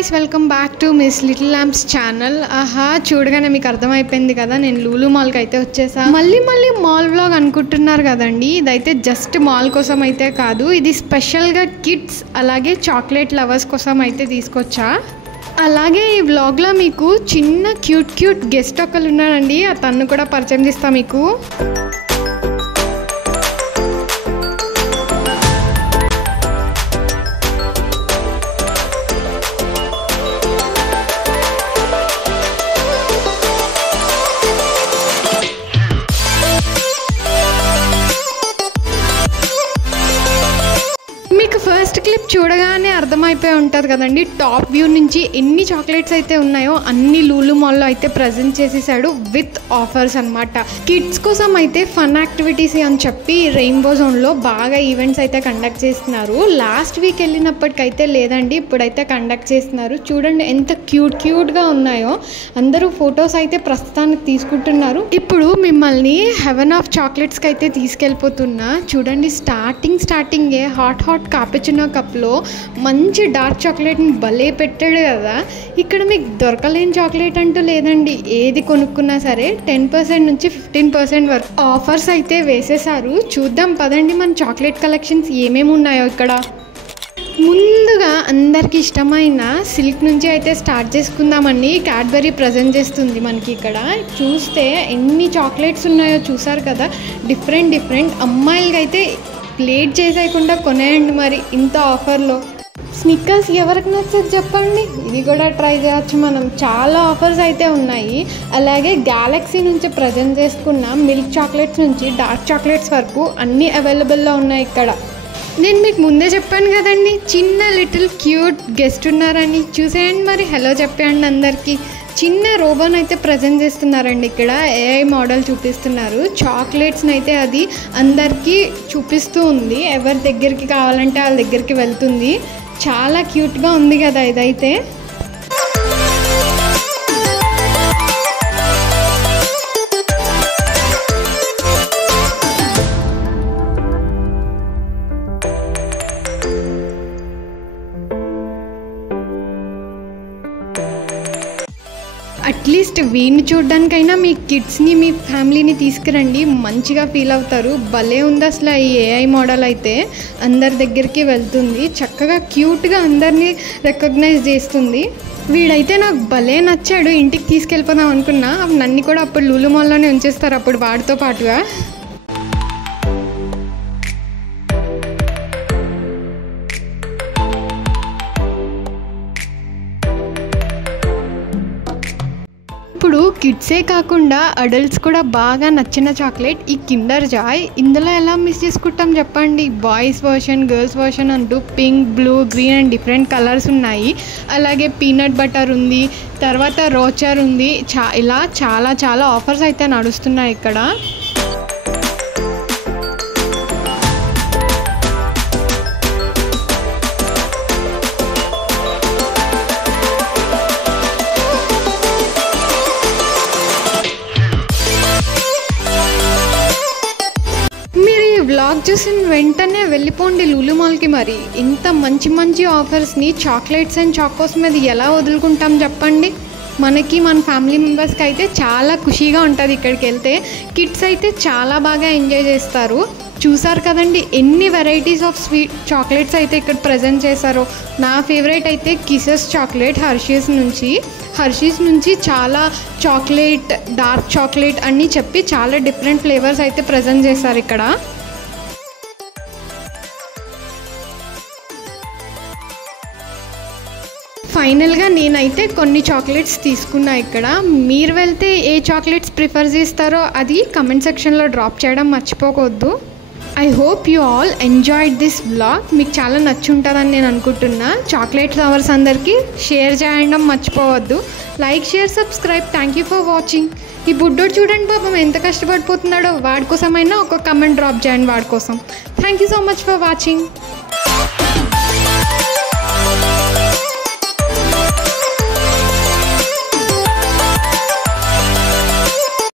guys, welcome back to Miss Little Lamps channel. చూడగానే మీకు అర్థమైపోయింది కదా, నేను లూలు మాల్కి అయితే వచ్చేసా. మళ్ళీ మాల్ వ్లాగ్ అనుకుంటున్నారు కదండి. ఇదైతే జస్ట్ మాల్ కోసం అయితే కాదు, ఇది స్పెషల్గా కిడ్స్ అలాగే చాక్లెట్ లవర్స్ కోసం అయితే తీసుకొచ్చా. అలాగే ఈ వ్లాగ్లో మీకు చిన్న క్యూట్ గెస్ట్ ఒకళ్ళు ఉన్నారండి, తను కూడా పరిచయం చేస్తా మీకు. ఫస్ట్ క్లిప్ చూడగానే అర్థమైపోయి ఉంటుంది కదండి, టాప్ వ్యూ నుంచి ఎన్ని చాక్లెట్స్ అయితే ఉన్నాయో అన్ని లూలు మాల్లో అయితే ప్రజెంట్ చేసేసాడు విత్ ఆఫర్స్ అనమాట. కిడ్స్ కోసం అయితే ఫన్ యాక్టివిటీస్ అని చెప్పి రెయిన్బో జోన్లో బాగా ఈవెంట్స్ అయితే కండక్ట్ చేస్తున్నారు. లాస్ట్ వీక్ వెళ్ళినప్పటికైతే లేదండి, ఇప్పుడైతే కండక్ట్ చేస్తున్నారు. చూడండి ఎంత క్యూట్గా ఉన్నాయో. అందరూ ఫొటోస్ అయితే ప్రస్తుతానికి తీసుకుంటున్నారు. ఇప్పుడు మిమ్మల్ని హెవెన్ ఆఫ్ చాక్లెట్స్కి అయితే తీసుకెళ్ళిపోతున్నా. చూడండి స్టార్టింగే హాట్ కాపుచినో కప్లో మంచి డార్క్ చాక్లెట్ని భలే పెట్టాడు కదా. ఇక్కడ మీకు దొరకలేని చాక్లెట్ అంటూ లేదండి. ఏది కొనుక్కున్నా సరే 10% నుంచి 15% వరకు ఆఫర్స్ అయితే వేసేసారు. చూద్దాం పదండి మన చాక్లెట్ కలెక్షన్స్ ఏమేమి ఉన్నాయో ఇక్కడ. ముందుగా అందరికి ఇష్టమైన సిల్క్ నుంచి అయితే స్టార్ట్ చేసుకుందామండి. క్యాడ్బరీ ప్రజెంట్ చేస్తుంది మనకి ఇక్కడ. చూస్తే ఎన్ని చాక్లెట్స్ ఉన్నాయో చూసారు కదా, డిఫరెంట్ అమ్మాయిలకి అయితే లేట్ చేసేయకుండా కొనేయండి మరి ఇంత ఆఫర్లో. స్నిక్కర్స్ ఎవరికి నచ్చదు చెప్పండి, ఇది కూడా ట్రై చేయొచ్చు మనం. చాలా ఆఫర్స్ అయితే ఉన్నాయి. అలాగే గ్యాలక్సీ నుంచి ప్రజెంట్ చేసుకున్న మిల్క్ చాక్లెట్స్ నుంచి డార్క్ చాక్లెట్స్ వరకు అన్నీ అవైలబుల్లో ఉన్నాయి ఇక్కడ. నేను మీకు ముందే చెప్పాను కదండి, చిన్న లిటిల్ క్యూట్ గెస్ట్ ఉన్నారని. చూసేయండి మరి, హలో చెప్పండి అందరికీ. చిన్న రోబోని అయితే ప్రజెంట్ చేస్తున్నారండి ఇక్కడ. ఏఐ మోడల్ చూపిస్తున్నారు. చాక్లెట్స్ని అయితే అది అందరికీ చూపిస్తూ ఉంది. ఎవరి దగ్గరికి కావాలంటే వాళ్ళ దగ్గరికి వెళ్తుంది. చాలా క్యూట్గా ఉంది కదా ఇదైతే. అట్లీస్ట్ వీడిని చూడడానికైనా మీ కిడ్స్ని మీ ఫ్యామిలీని తీసుకురండి, మంచిగా ఫీల్ అవుతారు. భలే ఉంది అసలు ఈ ఏఐ మోడల్ అయితే. అందరి దగ్గరికి వెళ్తుంది, చక్కగా క్యూట్గా అందరినీ రికగ్నైజ్ చేస్తుంది. వీడైతే నాకు భలే నచ్చాడు. ఇంటికి తీసుకెళ్ళిపోదాం అనుకున్నా, నన్ను కూడా అప్పుడు లూలు మాల్లోనే ఉంచేస్తారు అప్పుడు వాడితో పాటుగా. ఇప్పుడు కిడ్సే కాకుండా అడల్ట్స్ కూడా బాగా నచ్చిన చాక్లెట్ ఈ కిండర్ జాయ్. ఇందులో ఎలా మిస్ చేసుకుంటాం చెప్పండి. బాయ్స్ వర్షన్, గర్ల్స్ వర్షన్ అంటూ pink, blue, green and different colours ఉన్నాయి. అలాగే పీనట్ బటర్ ఉంది, తర్వాత రోచర్ ఉంది. ఇలా చాలా ఆఫర్స్ అయితే నడుస్తున్నాయి ఇక్కడ. వ్లాగ్ చూసిన వెంటనే వెళ్ళిపోండి లూలు మాల్కి. మరి ఇంత మంచి ఆఫర్స్ని చాక్లెట్స్ అండ్ చాకోస్ మీద ఎలా వదులుకుంటాం చెప్పండి. మనకి మన ఫ్యామిలీ మెంబర్స్కి అయితే చాలా ఖుషీగా ఉంటుంది ఇక్కడికి వెళ్తే. కిడ్స్ అయితే చాలా బాగా ఎంజాయ్ చేస్తారు. చూసారు కదండి ఎన్ని వెరైటీస్ ఆఫ్ స్వీట్ చాక్లెట్స్ అయితే ఇక్కడ ప్రజెంట్ చేశారో. నా ఫేవరెట్ అయితే కిసెస్ చాక్లెట్ హర్షీస్ నుంచి చాలా చాక్లెట్, డార్క్ చాక్లెట్ అని చెప్పి చాలా డిఫరెంట్ ఫ్లేవర్స్ అయితే ప్రజెంట్ చేశారు ఇక్కడ. ఫైనల్గా నేనైతే కొన్ని చాక్లెట్స్ తీసుకున్నా ఇక్కడ. మీరు వెళ్తే ఏ చాక్లెట్స్ ప్రిఫర్ చేస్తారో అది కమెంట్ సెక్షన్లో డ్రాప్ చేయడం మర్చిపోవద్దు. I hope you all enjoyed this vlog. మీకు చాలా నచ్చుంటుందని నేను అనుకుంటున్నా. చాక్లెట్ లవర్స్ అందరికీ షేర్ చేయడం మర్చిపోవద్దు. Like, share, subscribe. Thank you for watching. ఈ బుడ్డోడు చూడండి పాపం ఎంత కష్టపడిపోతున్నాడో. వాడి కోసమైనా ఒక కమెంట్ డ్రాప్ చేయండి వాడి కోసం. Thank you so much for watching.